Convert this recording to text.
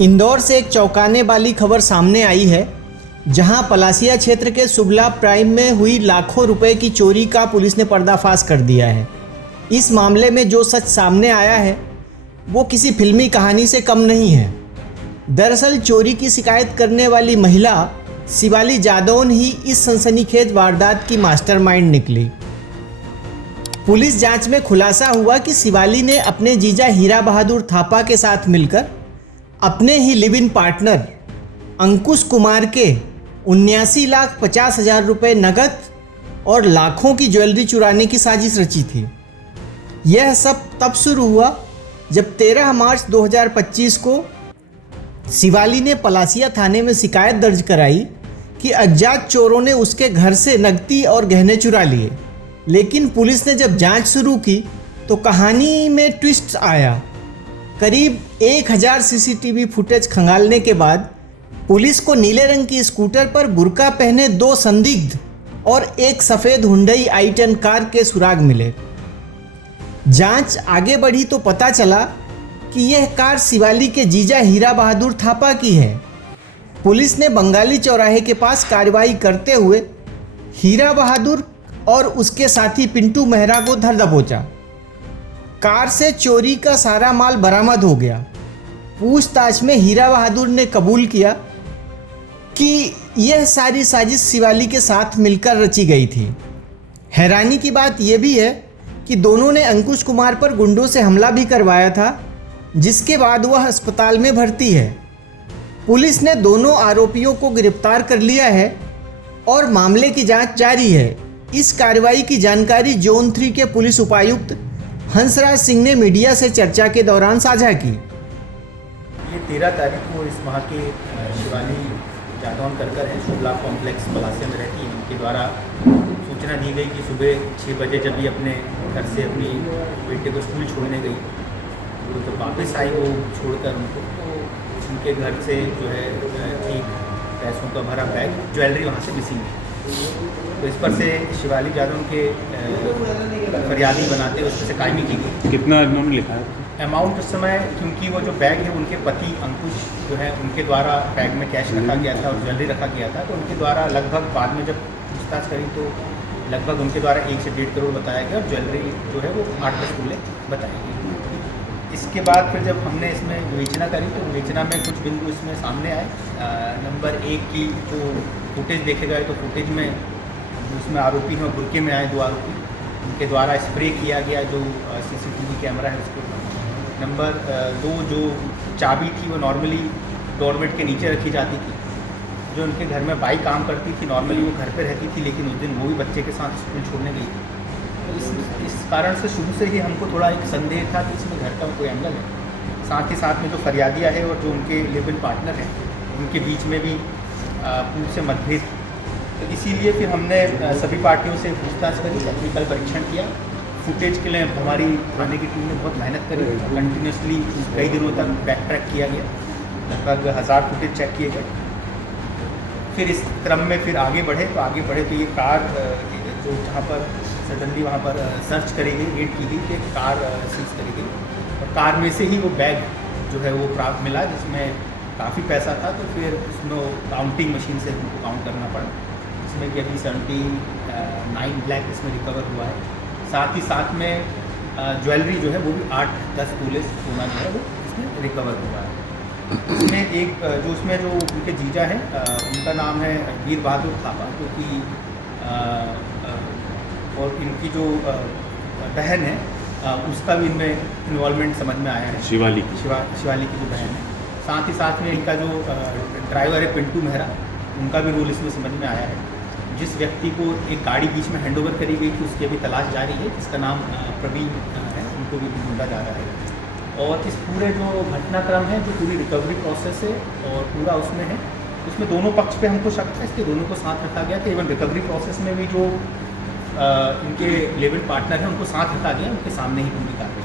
इंदौर से एक चौंकाने वाली खबर सामने आई है, जहां पलासिया क्षेत्र के सुबला प्राइम में हुई लाखों रुपए की चोरी का पुलिस ने पर्दाफाश कर दिया है। इस मामले में जो सच सामने आया है वो किसी फिल्मी कहानी से कम नहीं है। दरअसल चोरी की शिकायत करने वाली महिला शिवाली जादौन ही इस सनसनीखेज वारदात की मास्टरमाइंड निकली। पुलिस जांच में खुलासा हुआ कि शिवाली ने अपने जीजा हीरा बहादुर थापा के साथ मिलकर अपने he live in partner Ankush Kumar के 79,50,000 रुपये नकद और लाखों की ज्वेलरी चुराने की साजिश रची थी। यह सब तब शुरू हुआ जब 13 मार्च 2025 को शिवाली ने पलासिया थाने में शिकायत दर्ज कराई कि अज्ञात चोरों ने उसके घर से नकदी और गहने चुरा लिए। लेकिन पुलिस ने जब जांच शुरू की तो कहानी में ट्विस्ट आया। करीब 1000 सीसीटीवी फुटेज खंगालने के बाद पुलिस को नीले रंग की स्कूटर पर बुर्का पहने 2 संदिग्ध और एक सफ़ेद हुंडई i10 कार के सुराग मिले। जांच आगे बढ़ी तो पता चला कि यह कार शिवाली के जीजा हीरा बहादुर थापा की है। पुलिस ने बंगाली चौराहे के पास कार्रवाई करते हुए हीरा बहादुर और उसके साथी पिंटू मेहरा को धर दबोचा। कार से चोरी का सारा माल बरामद हो गया। पूछताछ में हीरा बहादुर ने कबूल किया कि यह सारी साजिश शिवाली के साथ मिलकर रची गई थी। हैरानी की बात यह भी है कि दोनों ने अंकुश कुमार पर गुंडों से हमला भी करवाया था, जिसके बाद वह अस्पताल में भर्ती है। पुलिस ने दोनों आरोपियों को गिरफ्तार कर लिया है और मामले की जांच जारी है। इस कार्रवाई की जानकारी जोन 3 के पुलिस उपायुक्त हंसराज सिंह ने मीडिया से चर्चा के दौरान साझा की। ये 13 तारीख को इस माह के शिवाली जादौन कर है, शुभला कॉम्प्लेक्स पलासिया में रहती है। उनके द्वारा सूचना दी गई कि सुबह 6 बजे जब भी अपने घर से अपनी बेटे को स्कूल छोड़ने गई तो वापस आई वो छोड़कर उनको, तो उनके घर से जो है एक पैसों का भरा बैग, ज्वेलरी वहाँ से मिसिंग है। तो इस पर से शिवाली जादौन के फरियादी बनाते हुए उससे कायमी की गई। कितना इन्होंने लिखा है अमाउंट उस समय, क्योंकि वो जो बैग है उनके पति अंकुश जो है उनके द्वारा बैग में कैश रखा गया था और ज्वेलरी रखा गया था, तो उनके द्वारा लगभग बाद में जब पूछताछ करी तो लगभग उनके द्वारा 1 से 1.5 करोड़ बताया गया और ज्वेलरी जो है वो 8-10 तोले बताई गई। इसके बाद फिर जब हमने इसमें विवेचना करी तो विवेचना में कुछ बिंदु इसमें सामने आए। नंबर 1 की जो फुटेज देखे गए तो फुटेज में उसमें आरोपी हैं बुर्के में आए 2 आरोपी, उनके द्वारा स्प्रे किया गया जो सीसीटीवी कैमरा है उसके ऊपर। नंबर 2 जो चाबी थी वो नॉर्मली डोरमेट के नीचे रखी जाती थी। जो उनके घर में बाई काम करती थी, नॉर्मली वो घर पे रहती थी, लेकिन उस दिन वो भी बच्चे के साथ स्कूल छोड़ने गई थी। तो इस कारण से शुरू से ही हमको थोड़ा एक संदेह था कि इसमें घर का कोई एंगल है। साथ ही साथ में जो फरियादिया है और जो उनके लिव इन पार्टनर हैं उनके बीच में भी पूर्व से मतभेद। तो इसीलिए फिर हमने सभी पार्टियों से पूछताछ करी, टेक्निकल परीक्षण किया। फुटेज के लिए हमारी थाने की टीम ने बहुत मेहनत करी, कंटिन्यूसली कई दिनों तक बैक ट्रैक किया गया, लगभग 1000 फुटेज चेक किए गए। फिर इस क्रम में फिर आगे बढ़े तो ये कार जो जहाँ पर सडनली वहाँ पर सर्च करी गई, रेड की गई, एक कार सीज करी गई और कार में से ही वो बैग जो है वो प्राप्त मिला जिसमें काफ़ी पैसा था। तो फिर उसमें काउंटिंग मशीन से उनको काउंट करना पड़ा, इसमें कि अभी 79 लाख इसमें रिकवर हुआ है। साथ ही साथ में ज्वेलरी जो है वो भी 8-10 तोले सोना जो है वो इसमें रिकवर हुआ है। इसमें एक जो उसमें जो उनके जीजा हैं उनका नाम है वीर बहादुर थापा, जो कि और इनकी जो बहन है उसका भी इनमें इन्वॉल्वमेंट समझ में आया है, शिवाली की जो बहन है। साथ ही साथ में इनका जो ड्राइवर है पिंटू मेहरा, उनका भी रोल इसमें समझ में आया है। जिस व्यक्ति को एक गाड़ी बीच में हैंडओवर करी गई थी उसकी अभी तलाश जारी है, जिसका नाम प्रवीण है, उनको भी ढूंढा जा रहा है। और इस पूरे जो घटनाक्रम है, जो पूरी रिकवरी प्रोसेस है और पूरा उसमें है, उसमें दोनों पक्ष पे हमको शक था, इसके दोनों को साथ रखा गया था। इवन रिकवरी प्रोसेस में भी जो इनके लिव इन पार्टनर हैं उनको साथ रखा गया, उनके सामने ही पूरी कार्रवाई